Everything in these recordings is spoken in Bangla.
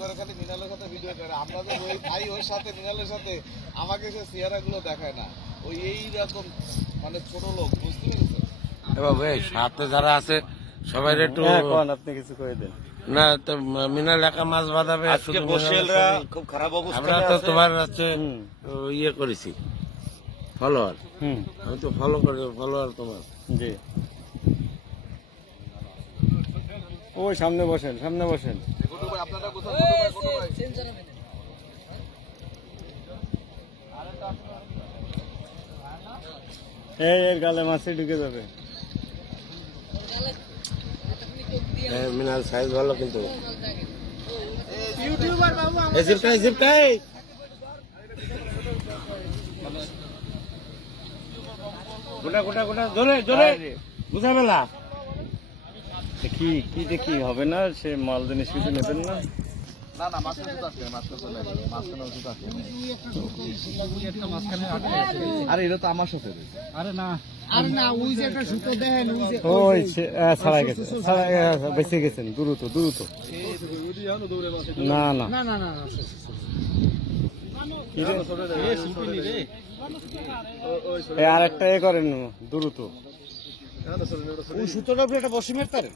খালি মৃণালের সাথে ভিডিও করে আমরা যে ওই ভাই ওর সাথে মৃণালের সাথে আমাকে সে চেহারা গুলো দেখায় না ওই এইরকম মানে ছোট লোক বুঝতে পেরেছেন বাবু এই সাথে যারা আছে সবাই একটু আপনি কিছু করে দেন না তো মিনাল একা মাছ বাঁধাবে আজকে বসেলরা খুব খারাপ অবস্থা আমরা তো তোমার হচ্ছে ইয়ে করেছি ফলোয়ার আমি তো ফলো করি ফলোয়ার তোমার জি ওই সামনে বসেন আপনারা কোথাও এর গালে মাছে ঢুকে যাবে মিনাল সাইজ ভালো কিন্তু ইউটিউবার বাবু জিপটাই গোটা জোরে বুঝা মেলা কি দেখি হবে না সে মাল জিনিস কিছু নেবেন না না না মাছের ওষুধ আছে মাছের ওষুধ আছে আরে এটা তো আমার সাথে আরে না ওই যে একটা সুতো দেন ওই যে ওই ছাড়া গেছে বেঁচে গেছেন দ্রুত না না আর একটা করেন দ্রুত ওই সুতোটা উপরে একটা বসি মারতারে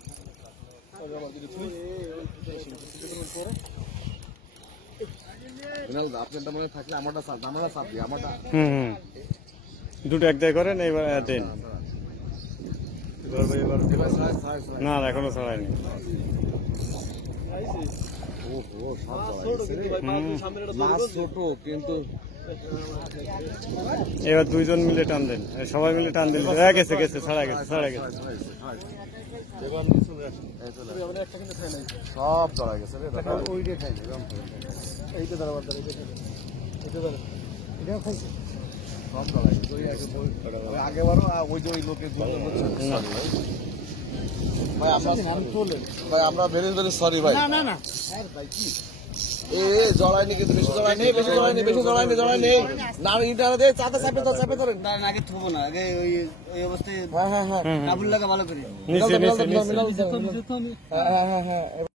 আপনারটা মনে থাকলে আমারটা চাপ দিই আমারটা দুটো এক জায়গায় করেন এবার দেন না এখনো ছাড়ায়নি ছোট কিন্তু এবার দুইজন মিলে টান দেন সবাই মিলে টান দেন গেছে ছাড়া গেছে সব ধরা গেছে সব ধরা গেছে আগেবারও ওই যে ওই লোকের জন্য ভাই আমরা ভেরি ভেরি সরি ভাই না জড়ায়নি কিন্তু বেশি জড়ায়নি না ইন্টারনেট দিয়ে চাপে ধরেন না আগে থবো না আগে ওই অবস্থায় হ্যাঁ কাবুল লাগা ভালো করে নিচে হ্যাঁ